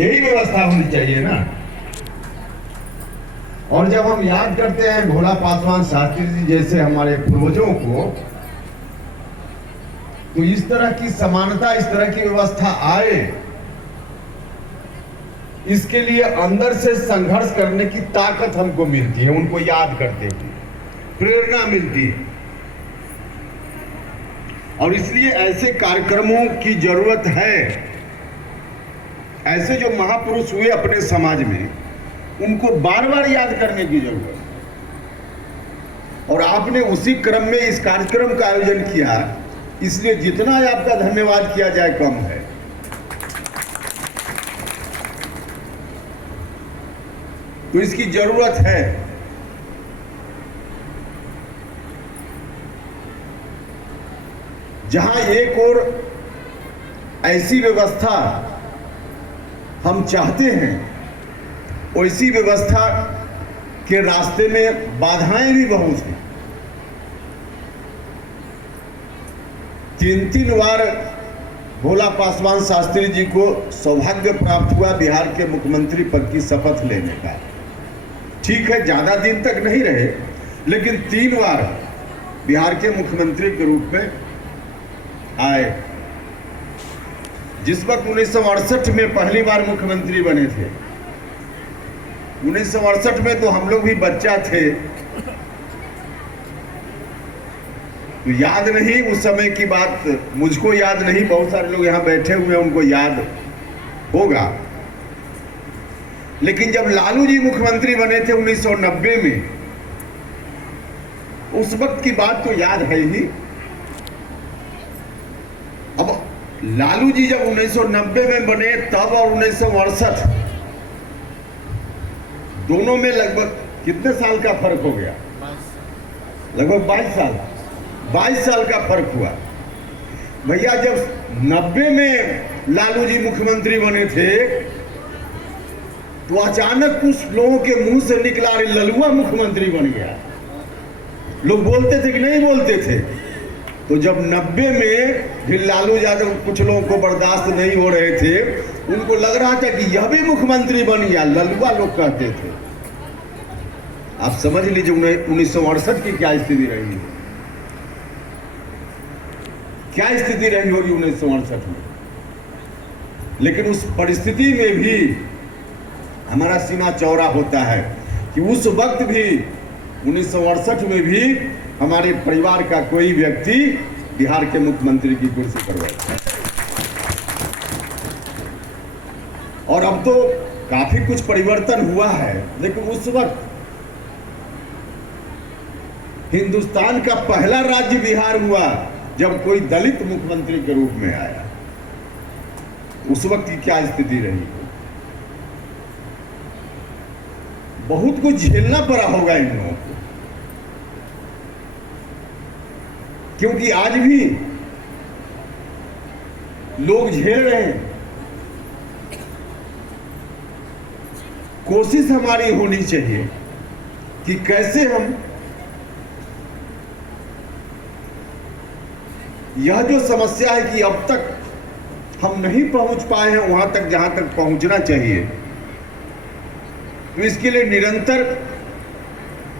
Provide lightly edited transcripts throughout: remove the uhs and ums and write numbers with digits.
यही व्यवस्था होनी चाहिए ना। और जब हम याद करते हैं भोला पासवान शास्त्री जी जैसे हमारे पूर्वजों को, तो इस तरह की समानता, इस तरह की व्यवस्था आए, इसके लिए अंदर से संघर्ष करने की ताकत हमको मिलती है, उनको याद करते हुए प्रेरणा मिलती है। और इसलिए ऐसे कार्यक्रमों की जरूरत है। ऐसे जो महापुरुष हुए अपने समाज में, उनको बार बार याद करने की जरूरत है। और आपने उसी क्रम में इस कार्यक्रम का आयोजन किया, इसलिए जितना आपका धन्यवाद किया जाए कम है। तो इसकी जरूरत है। जहां एक और ऐसी व्यवस्था हम चाहते हैं, वैसी व्यवस्था के रास्ते में बाधाएं भी बहुत हैं। 3 बार भोला पासवान शास्त्री जी को सौभाग्य प्राप्त हुआ बिहार के मुख्यमंत्री पद की शपथ लेने का। ठीक है, ज्यादा दिन तक नहीं रहे, लेकिन 3 बार बिहार के मुख्यमंत्री के रूप में आए। जिस वक्त 1968 में पहली बार मुख्यमंत्री बने थे, 1968 में तो हम लोग भी बच्चा थे, तो याद नहीं उस समय की बात, मुझको याद नहीं, बहुत सारे लोग यहाँ बैठे हुए हैं उनको याद होगा। लेकिन जब लालू जी मुख्यमंत्री बने थे 1990 में, उस वक्त की बात तो याद है ही। अब लालू जी जब 1990 में बने तब और 1968, दोनों में लगभग कितने साल का फर्क हो गया? लगभग 22 साल का फर्क हुआ। भैया जब 90 में लालू जी मुख्यमंत्री बने थे, तो अचानक कुछ लोगों के मुंह से निकला, अरे ललुआ मुख्यमंत्री बन गया। लोग बोलते थे कि नहीं बोलते थे? तो जब 90 में फिर लालू यादव, कुछ लोगों को बर्दाश्त नहीं हो रहे थे, उनको लग रहा था कि यह भी मुख्यमंत्री बन गया, ललुआ लोग कहते थे। आप समझ लीजिए 1968 की क्या स्थिति रही है, क्या स्थिति रही होगी 1968 में। लेकिन उस परिस्थिति में भी हमारा सीना चौड़ा होता है कि उस वक्त भी 1968 में भी हमारे परिवार का कोई व्यक्ति बिहार के मुख्यमंत्री की कुर्सी पर बैठा। और अब तो काफी कुछ परिवर्तन हुआ है, लेकिन उस वक्त हिंदुस्तान का पहला राज्य बिहार हुआ जब कोई दलित मुख्यमंत्री के रूप में आया। उस वक्त की क्या स्थिति रही? बहुत कुछ झेलना पड़ा होगा इन लोगों को, क्योंकि आज भी लोग झेल रहे हैं। कोशिश हमारी होनी चाहिए कि कैसे हम यह जो समस्या है कि अब तक हम नहीं पहुंच पाए हैं वहां तक जहां तक पहुंचना चाहिए, तो इसके लिए निरंतर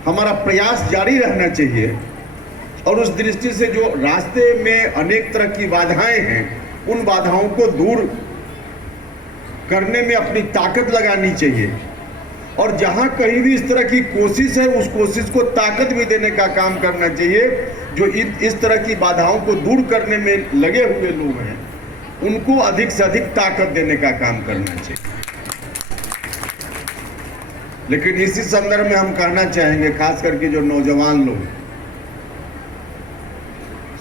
हमारा प्रयास जारी रहना चाहिए। और उस दृष्टि से जो रास्ते में अनेक तरह की बाधाएं हैं, उन बाधाओं को दूर करने में अपनी ताकत लगानी चाहिए। और जहां कहीं भी इस तरह की कोशिश है, उस कोशिश को ताकत भी देने का काम करना चाहिए। जो इस तरह की बाधाओं को दूर करने में लगे हुए लोग हैं, उनको अधिक से अधिक ताकत देने का काम करना चाहिए। लेकिन इसी संदर्भ में हम कहना चाहेंगे, खास करके जो नौजवान लोग,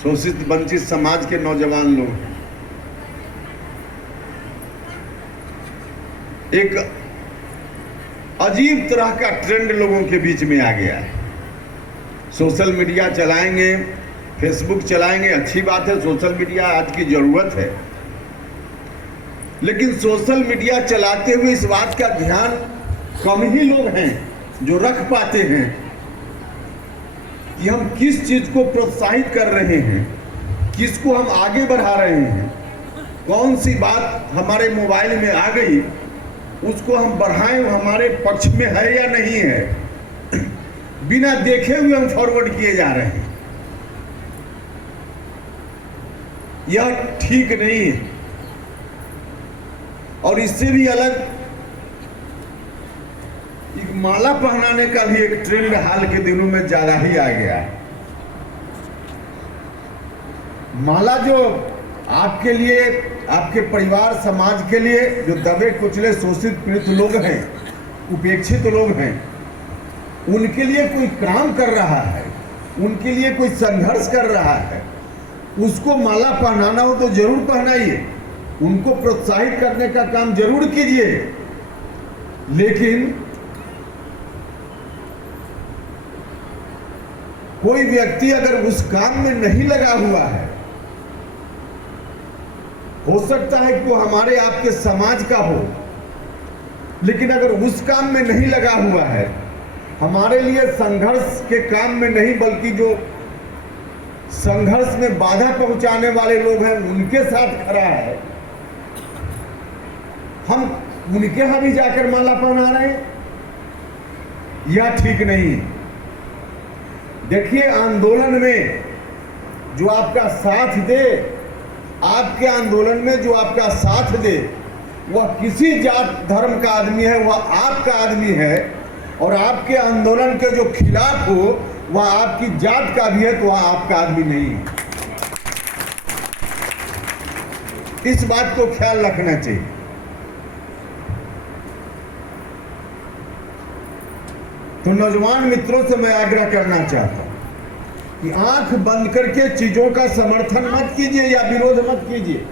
शोषित वंचित समाज के नौजवान लोग, एक अजीब तरह का ट्रेंड लोगों के बीच में आ गया है। सोशल मीडिया चलाएंगे, फेसबुक चलाएंगे, अच्छी बात है, सोशल मीडिया आज की जरूरत है। लेकिन सोशल मीडिया चलाते हुए इस बात का ध्यान कम ही लोग हैं जो रख पाते हैं कि हम किस चीज को प्रोत्साहित कर रहे हैं, किसको हम आगे बढ़ा रहे हैं, कौन सी बात हमारे मोबाइल में आ गई उसको हम बढ़ाएं, हमारे पक्ष में है या नहीं है, बिना देखे हुए हम फॉरवर्ड किए जा रहे हैं। यह ठीक नहीं है। और इससे भी अलग एक माला पहनाने का भी एक ट्रेंड हाल के दिनों में ज्यादा ही आ गया है। माला जो आपके लिए, आपके परिवार समाज के लिए जो दबे कुचले शोषित पीड़ित लोग हैं, उपेक्षित लोग हैं, उनके लिए कोई काम कर रहा है, उनके लिए कोई संघर्ष कर रहा है, उसको माला पहनाना हो तो जरूर पहनाइए, उनको प्रोत्साहित करने का काम जरूर कीजिए। लेकिन कोई व्यक्ति अगर उस काम में नहीं लगा हुआ है, हो सकता है कि वो हमारे आपके समाज का हो, लेकिन अगर उस काम में नहीं लगा हुआ है, हमारे लिए संघर्ष के काम में नहीं, बल्कि जो संघर्ष में बाधा पहुंचाने वाले लोग हैं उनके साथ खड़ा है, हम उनके यहां भी जाकर माला पहना रहे हैं, यह ठीक नहीं है। देखिए, आंदोलन में जो आपका साथ दे, आपके आंदोलन में जो आपका साथ दे, वह किसी जात धर्म का आदमी है, वह आपका आदमी है, और आपके आंदोलन के जो खिलाफ हो वह आपकी जात का भी है, तो वह आपका आदमी नहीं है। इस बात को ख्याल रखना चाहिए। तो नौजवान मित्रों से मैं आग्रह करना चाहता हूं कि आंख बंद करके चीजों का समर्थन मत कीजिए या विरोध मत कीजिए।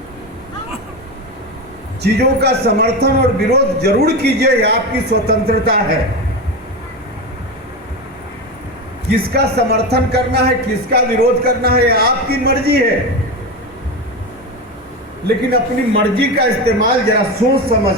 चीजों का समर्थन और विरोध जरूर कीजिए, यह आपकी स्वतंत्रता है। किसका समर्थन करना है, किसका विरोध करना है, यह आपकी मर्जी है। लेकिन अपनी मर्जी का इस्तेमाल जरा सोच समझ